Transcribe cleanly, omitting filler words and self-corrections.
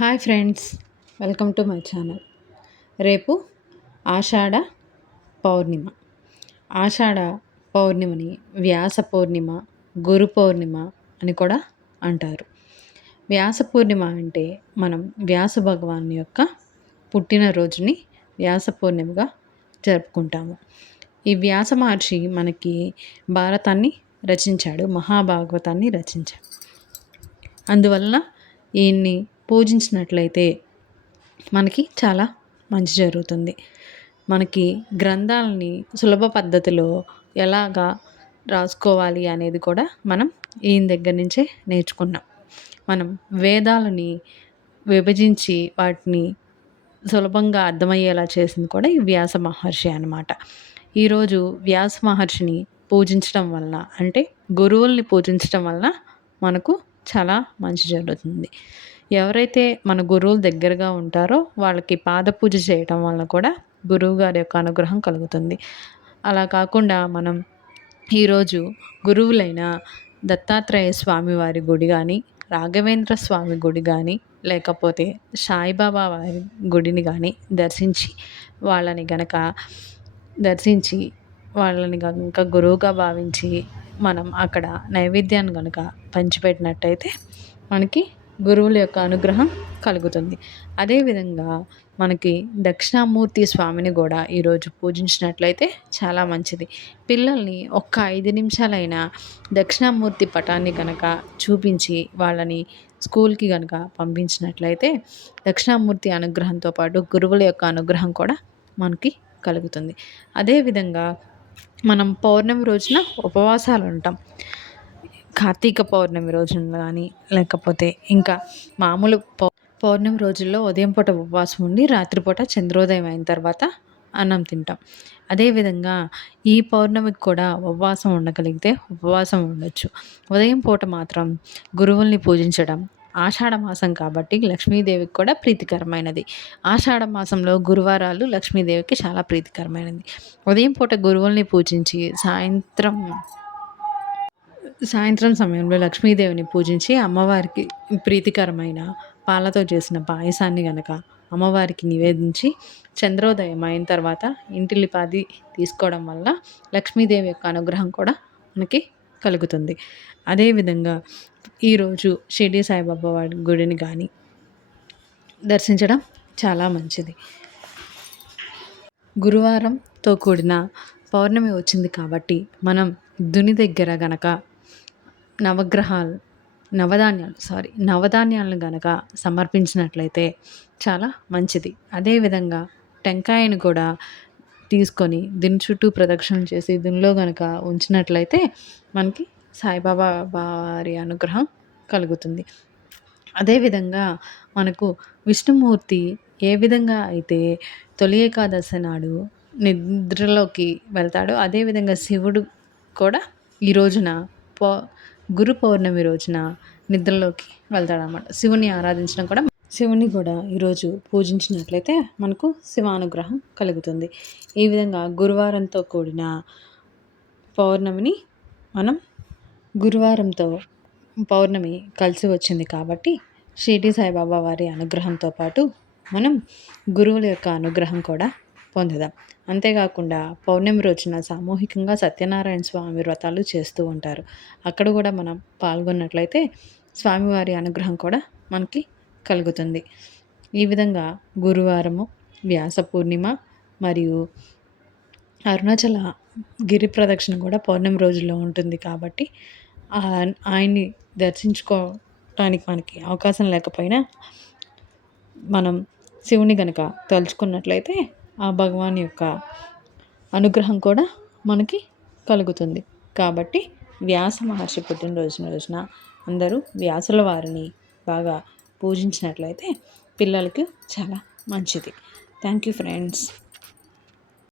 Hi friends, welcome to my channel. రేపు ఆషాఢ పౌర్ణిమ. ఆషాఢ పౌర్ణిమని వ్యాస పౌర్ణిమ, గురు పౌర్ణిమ అని కూడా అంటారు. వ్యాస పూర్ణిమ అంటే మనం వ్యాస భగవాన్ యొక్క పుట్టినరోజుని వ్యాస పూర్ణిమగా జరుపుకుంటాము. ఈ వ్యాస మహర్షి మనకి భారతాన్ని రచించాడు, మహాభాగవతాన్ని రచించాడు. అందువలన ఈయన్ని పూజించినట్లయితే మనకి చాలా మంచి జరుగుతుంది. మనకి గ్రంథాలని సులభ పద్ధతిలో ఎలాగా రాసుకోవాలి అనేది కూడా మనం ఈయన దగ్గర నుంచే నేర్చుకున్నాం. మనం వేదాలని విభజించి వాటిని సులభంగా అర్థమయ్యేలా చేసింది కూడా ఈ వ్యాస మహర్షి అన్నమాట. ఈరోజు వ్యాస మహర్షిని పూజించడం వలన, అంటే గురువుల్ని పూజించడం వలన మనకు చాలా మంచి జరుగుతుంది. ఎవరైతే మన గురువుల దగ్గరగా ఉంటారో వాళ్ళకి పాద పూజ చేయటం వలన కూడా గురువు గారి యొక్క అనుగ్రహం కలుగుతుంది. అలా కాకుండా మనం ఈరోజు గురువులైన దత్తాత్రేయ స్వామి వారి గుడి కానీ, రాఘవేంద్ర స్వామి గుడి కానీ, లేకపోతే సాయిబాబా వారి గుడిని కానీ వాళ్ళని కనుక గురువుగా భావించి మనం అక్కడ నైవేద్యాన్ని కనుక పంచిపెట్టినట్టయితే మనకి గురువుల యొక్క అనుగ్రహం కలుగుతుంది. అదేవిధంగా మనకి దక్షిణామూర్తి స్వామిని కూడా ఈరోజు పూజించినట్లయితే చాలా మంచిది. పిల్లల్ని ఒక్క 5 నిమిషాలైనా దక్షిణామూర్తి పటాన్ని కనుక చూపించి వాళ్ళని స్కూల్కి కనుక పంపించినట్లయితే దక్షిణామూర్తి అనుగ్రహంతో పాటు గురువుల యొక్క అనుగ్రహం కూడా మనకి కలుగుతుంది. అదేవిధంగా మనం పౌర్ణమి రోజున ఉపవాసాలు ఉంటాం. కార్తీక పౌర్ణమి రోజున కానీ, లేకపోతే ఇంకా మామూలు పౌర్ణమి రోజుల్లో ఉదయం పూట ఉపవాసం ఉండి రాత్రిపూట చంద్రోదయం అయిన తర్వాత అన్నం తింటాం. అదేవిధంగా ఈ పౌర్ణమికి కూడా ఉపవాసం ఉండగలిగితే ఉపవాసం ఉండొచ్చు. ఉదయం పూట మాత్రం గురువుల్ని పూజించడం, ఆషాఢ మాసం కాబట్టి లక్ష్మీదేవికి కూడా ప్రీతికరమైనది. ఆషాఢ మాసంలో గురువారాలు లక్ష్మీదేవికి చాలా ప్రీతికరమైనది. ఉదయం పూట గురువుల్ని పూజించి సాయంత్రం సమయంలో లక్ష్మీదేవిని పూజించి అమ్మవారికి ప్రీతికరమైన పాలతో చేసిన పాయసాన్ని గనక అమ్మవారికి నివేదించి చంద్రోదయం అయిన తర్వాత ఇంటిల్లిపాది తీసుకోవడం వల్ల లక్ష్మీదేవి యొక్క అనుగ్రహం కూడా మనకి కలుగుతుంది. అదేవిధంగా ఈరోజు షిరిడి సాయిబాబా వారి గుడిని కానీ దర్శించడం చాలా మంచిది. గురువారంతో కూడిన పౌర్ణమి వచ్చింది కాబట్టి మనం దుని దగ్గర గనక నవధాన్యాలను గనక సమర్పించినట్లయితే చాలా మంచిది. అదేవిధంగా టెంకాయను కూడా తీసుకొని దీని చుట్టూ ప్రదక్షిణ చేసి దీనిలో గనక ఉంచినట్లయితే మనకి సాయిబాబా వారి అనుగ్రహం కలుగుతుంది. అదేవిధంగా మనకు విష్ణుమూర్తి ఏ విధంగా అయితే తొలి ఏకాదశి నాడు నిద్రలోకి వెళ్తాడో, అదేవిధంగా శివుడు కూడా ఈ రోజున గురు పౌర్ణమి రోజున నిద్రలోకి వెళ్తాడన్నమాట. శివుని ఆరాధించడం కూడా, శివుని కూడా ఈరోజు పూజించినట్లయితే మనకు శివానుగ్రహం కలుగుతుంది. ఈ విధంగా గురువారంతో కూడిన పౌర్ణమిని మనం పౌర్ణమి కలిసి వచ్చింది కాబట్టి షిరిడి సాయిబాబా వారి అనుగ్రహంతో పాటు మనం గురువుల యొక్క అనుగ్రహం కూడా పొందుదాం. అంతేకాకుండా పౌర్ణమి రోజున సామూహికంగా సత్యనారాయణ స్వామి వ్రతాలు చేస్తూ ఉంటారు. అక్కడ కూడా మనం పాల్గొన్నట్లయితే స్వామివారి అనుగ్రహం కూడా మనకి కలుగుతుంది. ఈ విధంగా గురువారము, వ్యాస పూర్ణిమ మరియు అరుణాచల గిరి ప్రదక్షిణ కూడా పౌర్ణమి రోజుల్లో ఉంటుంది కాబట్టి ఆయన్ని దర్శించుకోవడానికి మనకి అవకాశం లేకపోయినా మనం శివుని కనుక తలుచుకున్నట్లయితే ఆ భగవాన్ యొక్క అనుగ్రహం కూడా మనకి కలుగుతుంది. కాబట్టి వ్యాస మహర్షి పుట్టినరోజున అందరూ వ్యాసుల వారిని బాగా పూజించినట్లయితే పిల్లలకి చాలా మంచిది. Thank you friends.